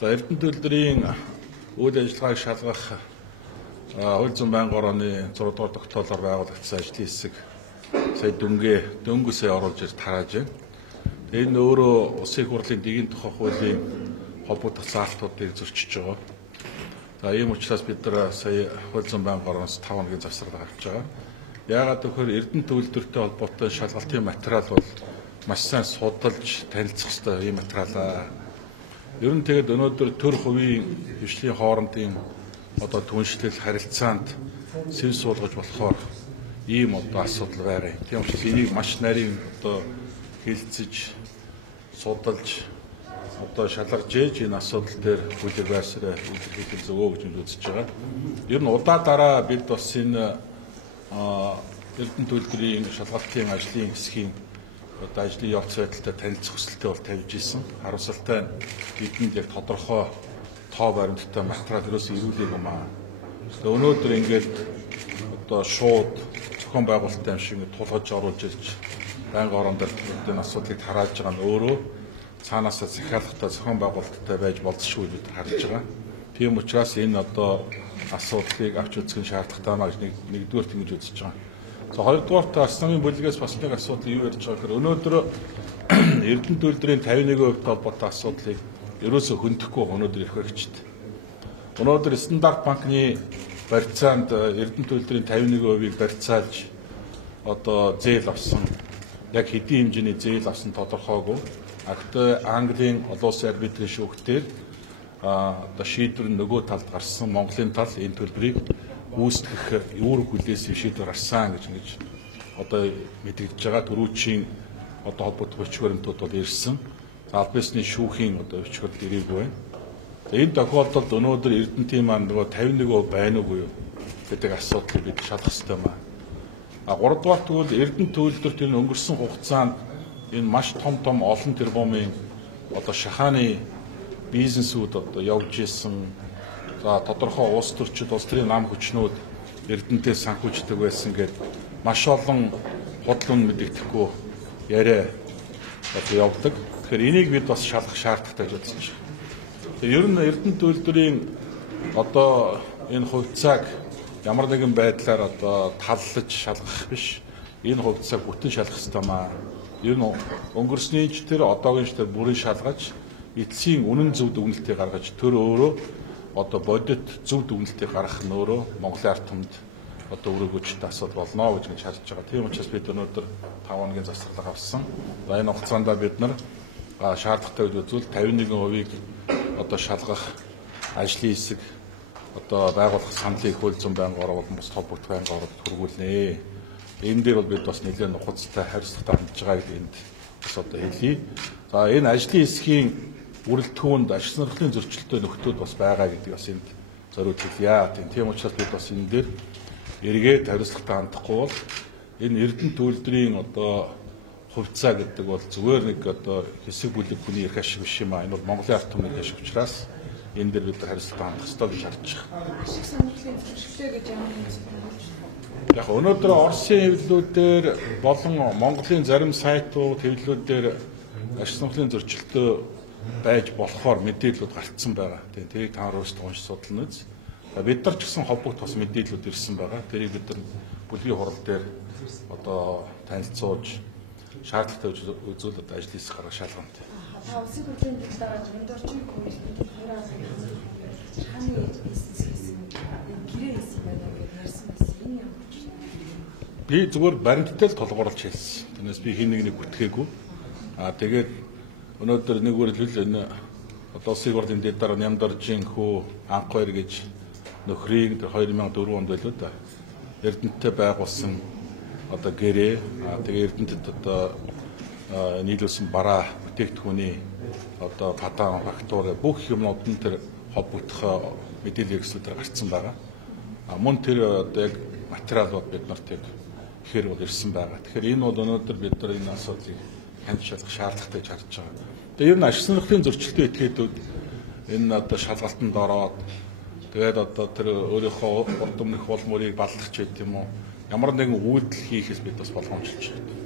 За Эрдэнэ төлөвлөрийн үйл ажиллагааг шалгах хууль зүйн байнгын орооны 6 дугаар тогтоолоор байгуулагдсан ажлын хэсэг сая дөнгөсөө оруулж ирж тарааж байна. Энэ өөрөө Улсын их хурлын дэгийн тухай хуулийн холбогдох заалтуудыг зөрчиж байгаа. За ийм учраас бид нар сая хууль зүйн байнгын орооноос 5 хоногийн завсрал авч байгаа. Яагаад гэвэл Эрдэнэ төлөвлөртэй холбоотой шалгалтын материал бол маш сайн судалж танилцах ёстой ийм материалаа. Ер нь тэгээд өнөөдөр төр хувийн хвшлийн хоорондын түншлэл харилцаанд сэв суулгаж болохоор ийм асуудал байгаа. Тийм учраас энийг маш нарийн хилцэж судалж шалгаж ээж энэ асуудал дээр бүлэг байрсараа үйлчлэх зөвөө гэж үзэж байгаа. Ер нь удаа дараа бид бас энэ Эрдэнэ төлөвлөрийн шалгалтын ажлын хэсгийн ажлын явц байдалтай танилцах хүсэлтэй бол тавьж исэн. Харамсалтай нь бидэнд яг тодорхой тоо баримттай материал ерөөсөө ирүүлээгүй юм аа. Өнөөдөр ингээд шууд зохион байгуулалттай юм шиг тулгаж оруулж ирж байнгын орон дээр энэ асуудлыг тарааж байгаа нь өөрөө цаанаасаа захиалгатай зохион байгуулалттай байж болзошгүй гэж харж байгаа. Тийм учраас энэ асуудлыг авч үзэх нь шаардлагатай байна гэж нэгдүгээр тэгж үзэж байгаа. За хоёрдугаарт Арслангийн бүлгээс бас нэг асуудал юу ярьж байгаа гэхээр өнөөдөр Эрдэнэ төлөвлөрийн 51% холбоотой асуудлыг ерөөсөө хөндөхгүй өнөөдөр ирэх хэрэгжтэй. Өнөөдөр Стандарт банкны барьцаанд Эрдэнэ төлөвлөрийн 51%-ийг барьцаалж зээл авсан. Яг хэдийн хэмжээний зээл авсан тодорхойгүй. Гэхдээ Английн олон улсын арбитрийн шүүхтээр шийдвэр нөгөө талд гарсан Монголын тал энэ төлбөрийг гүйцэтгэх үүрэг хүлээсэн шийдвэр гарсан гэж мэдэгдэж байгаа. Төрүүчийн холбогдох өч баримтууд бол ирсэн. Албан ёсны шүүхийн өч баримт ирээгүй байна. Энэ тохиолдолд өнөөдөр Эрдэнэтийн маань нөгөө 51% байна уугүй юу гэдэг асуудлыг бид шалгах ёстой юм аа. Гуравдугаар тэгвэл Эрдэнэ төлөвлөлтөд энэ өнгөрсөн хугацаанд энэ маш том олон тэрбумын шахааны бизнесүүд явж исэн. За тодорхой улс төрчид улс төрийн нам хүчнүүд Эрдэнэтээ санхүүждэг байсан гэдэг маш олон худал үнэ мэдэгдэхгүй яриа явдаг. Тэгэхээр энийг бид бас шалгах шаардлагатай гэж үзэж байна. Тэгэхээр ер нь Эрдэнэ төлөвлөрийн энэ хувьцааг ямар нэгэн байдлаар таллаж шалгах биш. Энэ хувьцааг бүтэн шалгах ёстой маа. Ер нь өнгөрсний тэр одоогийн тэр бүрэн шалгаж эцсийн үнэн зөв дүгнэлтийг гаргаж төр өөрөө бодит зөв дүгнэлтийг гаргах нь өөрөө Монголын ард түмэнд өрөөгөөжтэй асуудал болно гэж харж байгаа. Тийм учраас бид өнөөдөр 5 хоногийн завсарлага авсан. Энэ хугацаанд бид нар шаардлагатай гэж үзвэл 51%-ийг шалгах ажлын хэсэг байгуулах саналыг хууль зүйн байнгын ороо болон бус холбогдох байнгын ороод хүргүүлнэ. Энэ дээр бол бид бас нэлээд нухацтай хариуцлагатай хандж байгааг энд бас хэлье. За энэ ажлын хэсгийн бүрэлдэхүүнд ашиг сонирхлын зөрчилтэй нөхдүүд бас байгаа гэдэг бас энд зориуд хэлье. Тийм учраас бид бас энэ дээр эргээд хариуцлагатай хандахгүй бол энэ Эрдэнэ төлөвлөрийн хувьцаа гэдэг бол зүгээр нэг хэсэг бүлэг хүний эрх ашиг биш юм аа. Энэ бол Монголын ард түмний ашиг учраас энэ дээр бид хариуцлагатай хандах ёстой гэж харж байгаа. Ашиг сонирхлын зөрчилтэй гэж ямар яг өнөөдөр Оросын хэвлэлүүдээр болон Монголын зарим сайтууд хэвлэлүүдээр ашиг сонирхлын зөрчилтэй байж болохоор мэдээлэлүүд гарцсан байгаа. Тэрийг та нар өөрсдөө уншиж судлана үз. Бид нар ч гэсэн холбогдох бас мэдээлэлүүд ирсэн байгаа. Тэрийг бид нар бүлгийн хурал дээр танилцуулж шаардлагатай үзүүлээд ажлын хэсэг гаргаж шалгана. Улсын хурлын дэвтэрээр өндөрчийн комиссэд хааны бизнес хийсэн гэрээ хийсэн байна гэж ярьсан байсан. Энэ ямар ч би зүгээр баримттай л толгуурлж хэлсэн. Тэрнээс би хин нэг бүтгээгүй. Тэгээд өнөөдөр нэг үргэлжлэл энэ Улсын хурлын дэвтэр Нямдаржийн хүү анх хоёр гэж нөхрийн 2004 онд байлоо да. Эрдэнэттэй байгуулсан гэрээ тэгээ Эрдэнэтэд нийлүүлсэн бараа бүтээгдэхүүний патан фактур бүх юмнууд нь тэр холбогдох мэдээлэл хэрэгслүүдээр гарцсан байгаа. Мөн тэр яг материалууд бид нарт яг ихээр бол ирсэн байгаа. Тэгэхээр энэ бол өнөөдөр бид нар энэ асуудлыг ханд шалгах шаардлагатай гэж харж байгаа. Тэгээ ер нь ашиг сонирхлын зөрчилтэй этгээдүүд энэ шалгалтанд ороод тэгээд тэр өөрийнхөө урд өмнөх бол мөрийг баллах ч гэдэг юм уу ямар нэгэн үйлдэл хийхээс бид бас болгоомжлж байна.